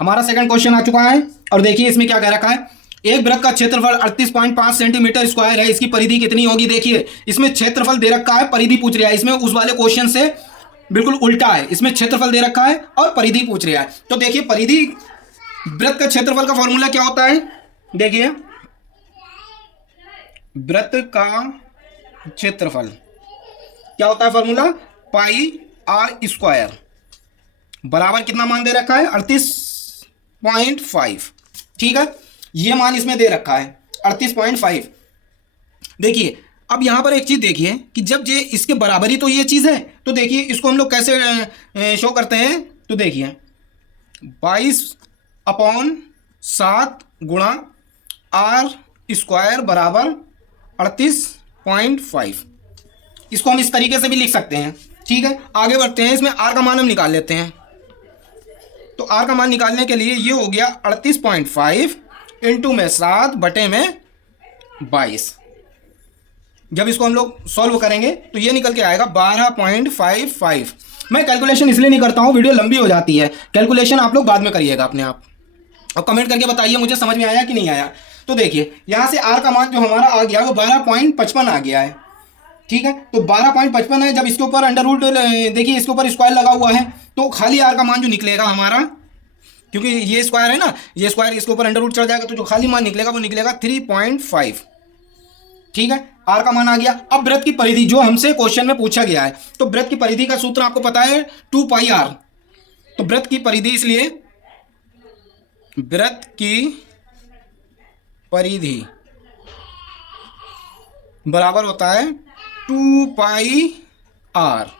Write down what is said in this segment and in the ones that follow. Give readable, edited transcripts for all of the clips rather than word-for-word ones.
हमारा second question आ चुका है और देखिए इसमें क्या कह रखा है। एक वृत्त का क्षेत्रफल 38.5 सेंटीमीटर स्क्वायर है, इसकी परिधि कितनी होगी। देखिए इसमें क्षेत्रफल दे रखा है, परिधि पूछ रहा है। इसमें उस वाले क्वेश्चन से बिल्कुल उल्टा है, इसमें क्षेत्रफल दे रखा है और परिधि पूछ रहा है। तो देखिए परिधि वृत्त का क्षेत्रफल का फॉर्मूला क्या होता है। देखिए वृत्त का क्षेत्रफल क्या होता है, फॉर्मूला पाई आर स्क्वायर बराबर कितना मान दे रखा है 38.5। ठीक है, ये मान इसमें दे रखा है 38.5। देखिए अब यहां पर एक चीज देखिए कि जब ये इसके बराबरी तो ये चीज है, तो देखिए इसको हम लोग कैसे शो करते हैं। तो देखिए 22/7 गुणा आर स्क्वायर बराबर 38.5। इसको हम इस तरीके से भी लिख सकते हैं। ठीक है, आगे बढ़ते हैं, इसमें आर का मान हम निकाल लेते हैं। तो आर का मान निकालने के लिए ये हो गया 38.5 इंटू में 7 बटे में 22। जब इसको हम लोग सॉल्व करेंगे तो ये निकल के आएगा 12.55। मैं कैलकुलेशन इसलिए नहीं करता हूँ, वीडियो लंबी हो जाती है, कैलकुलेशन आप लोग बाद में करिएगा अपने आप और कमेंट करके बताइए मुझे समझ में आया कि नहीं आया। तो देखिए यहाँ से आर का मान जो हमारा आ गया वो 12.55 आ गया है। ठीक है, तो 12.55 है। जब इसके ऊपर अंडर रूट देखिए इसके ऊपर स्क्वायर लगा हुआ है तो खाली आर का मान जो निकलेगा हमारा, क्योंकि ये स्क्वायर है ना, ये स्क्वायर इसके ऊपर अंडर रूट चढ़ जाएगा तो जो खाली मान निकलेगा वो निकलेगा 3.5। ठीक है, आर का मान आ गया। अब वृत्त की परिधि जो हमसे क्वेश्चन में पूछा गया है, तो वृत्त की परिधि का सूत्र आपको पता है 2 पाई आर। तो वृत्त की परिधि, इसलिए वृत्त की परिधि बराबर होता है 2 पाई आर।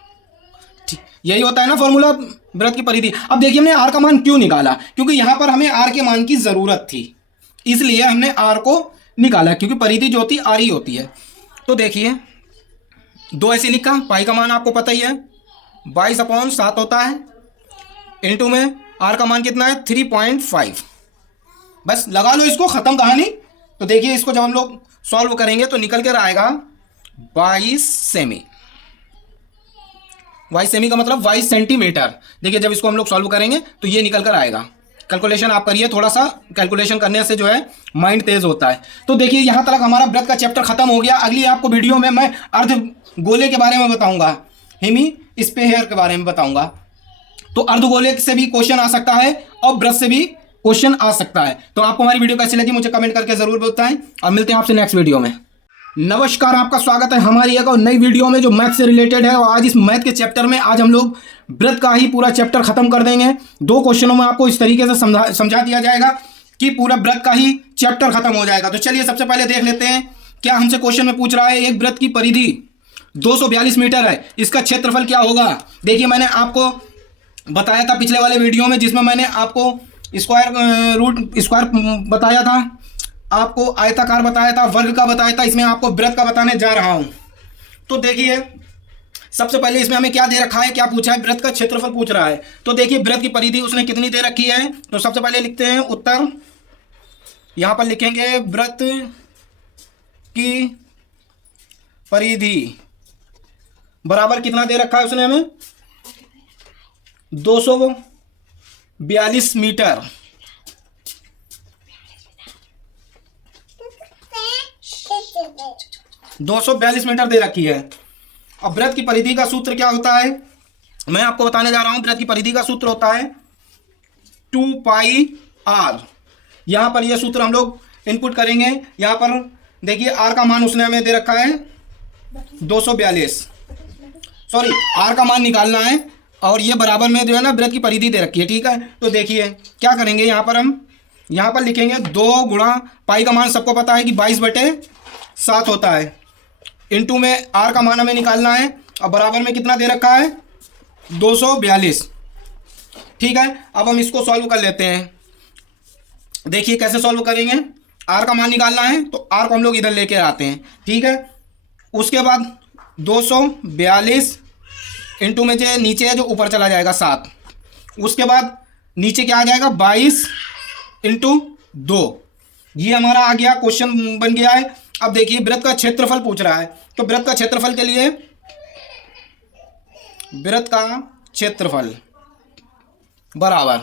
ठीक, यही होता है ना फॉर्मूला वृत्त की परिधि। अब देखिए हमने आर का मान क्यों निकाला, क्योंकि यहां पर हमें आर के मान की जरूरत थी, इसलिए हमने आर को निकाला, क्योंकि परिधि जो होती आर ही होती है। तो देखिए 2 ऐसे लिखा, पाई का मान आपको पता ही है 22/7 होता है, इंटू में आर का मान कितना है 3.5। बस लगा लो इसको, खत्म कहानी। तो देखिए इसको जब हम लोग सॉल्व करेंगे तो निकल कर आएगा 22 सेमी। 22 सेमी का मतलब 22 सेंटीमीटर। देखिए जब इसको हम लोग सॉल्व करेंगे तो ये निकल कर आएगा। कैलकुलेशन आप करिए, थोड़ा सा कैलकुलेशन करने से जो है माइंड तेज होता है। तो देखिए यहाँ तक हमारा वृत्त का चैप्टर खत्म हो गया। अगली आपको वीडियो में मैं अर्ध गोले के बारे में बताऊंगा, हेमी स्फीयर के बारे में बताऊंगा। तो अर्ध गोले से भी क्वेश्चन आ सकता है और वृत्त से भी क्वेश्चन आ सकता है। तो आपको हमारी वीडियो कैसी लगी मुझे कमेंट करके जरूर बताएं और मिलते हैं आपसे नेक्स्ट वीडियो में। नमस्कार, आपका स्वागत है हमारी एक और नई वीडियो में जो मैथ से रिलेटेड है। और आज इस मैथ के चैप्टर में आज हम लोग वृत्त का ही पूरा चैप्टर खत्म कर देंगे। 2 क्वेश्चनों में आपको इस तरीके से समझा दिया जाएगा कि पूरा वृत्त का ही चैप्टर खत्म हो जाएगा। तो चलिए सबसे पहले देख लेते हैं क्या हमसे क्वेश्चन में पूछ रहा है। एक वृत्त की परिधि 242 मीटर है, इसका क्षेत्रफल क्या होगा। देखिए मैंने आपको बताया था पिछले वाले वीडियो में, जिसमें मैंने आपको स्क्वायर बताया था, आपको आयताकार बताया था, वर्ग का बताया था, इसमें आपको वृत्त का बताने जा रहा हूं। तो देखिए सबसे पहले इसमें हमें क्या दे रखा है, क्या पूछा है, वृत्त का क्षेत्रफल पूछ रहा है। तो देखिए वृत्त की परिधि उसने कितनी दे रखी है। तो सबसे पहले लिखते हैं उत्तर, यहां पर लिखेंगे वृत्त की परिधि बराबर कितना दे रखा है उसने हमें 242 मीटर। दे रखी है। अब वृत्त की परिधि का सूत्र क्या होता है, मैं आपको बताने जा रहा हूं। वृत्त की परिधि का सूत्र होता है 2 पाई आर। यहां पर यह सूत्र हम लोग इनपुट करेंगे। यहां पर देखिए आर का मान उसने हमें दे रखा है 242, सॉरी आर का मान निकालना है और ये बराबर में जो है ना वृत्त की परिधि दे रखी है। ठीक है, तो देखिए क्या करेंगे, यहां पर हम यहां पर लिखेंगे 2 गुणा पाई का मान सबको पता है कि 22/7 होता है, इंटू में आर का मान हमें निकालना है और बराबर में कितना दे रखा है 242। ठीक है, अब हम इसको सॉल्व कर लेते हैं। देखिए कैसे सॉल्व करेंगे, आर का मान निकालना है तो आर को हम लोग इधर लेके आते हैं। ठीक है, उसके बाद 242 इंटू में जो नीचे है जो ऊपर चला जाएगा 7, उसके बाद नीचे क्या आ जाएगा 22 इंटू 2। ये हमारा आ गया, क्वेश्चन बन गया है। अब देखिए वृत्त का क्षेत्रफल पूछ रहा है, तो वृत्त का क्षेत्रफल के लिए वृत्त का क्षेत्रफल बराबर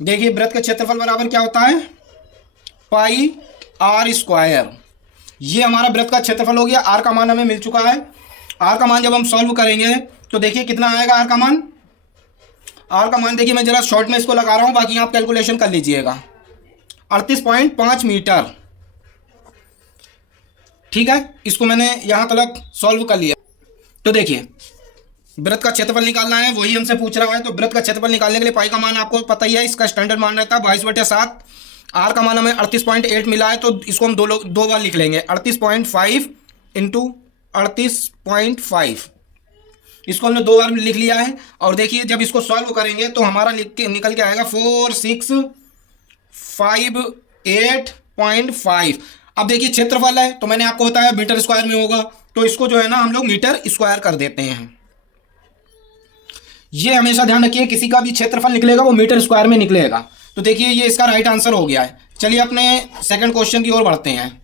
देखिए वृत्त का क्षेत्रफल बराबर क्या होता है, पाई आर स्क्वायर। ये हमारा वृत्त का क्षेत्रफल हो गया। आर का मान हमें मिल चुका है। आर का मान जब हम सॉल्व करेंगे तो देखिए कितना आएगा आर का मान। आर का मान देखिए मैं जरा शॉर्ट में इसको लगा रहा हूं, बाकी आप कैलकुलेशन कर लीजिएगा। 38.5 मीटर। ठीक है, इसको मैंने यहां तक सॉल्व कर लिया। तो देखिए वृत्त का क्षेत्रफल निकालना है, वही हमसे पूछ रहा है। तो वृत्त का क्षेत्रफल निकालने के लिए पाई का मान आपको पता ही है, इसका स्टैंडर्ड मान रहता है 22/7। आर का मान हमें 38.8 मिला है, तो इसको हम दो बार लिख लेंगे। 38.5 इंटू 38.5, इसको हमने दो बार लिख लिया है। और देखिए जब इसको सॉल्व करेंगे तो हमारा निकल के आएगा 4658.5। अब देखिए क्षेत्रफल है तो मैंने आपको बताया मीटर स्क्वायर में होगा, तो इसको जो है ना हम लोग मीटर स्क्वायर कर देते हैं। ये हमेशा ध्यान रखिए, किसी का भी क्षेत्रफल निकलेगा वो मीटर स्क्वायर में निकलेगा। तो देखिए ये इसका राइट आंसर हो गया है। चलिए अपने सेकंड क्वेश्चन की ओर बढ़ते हैं।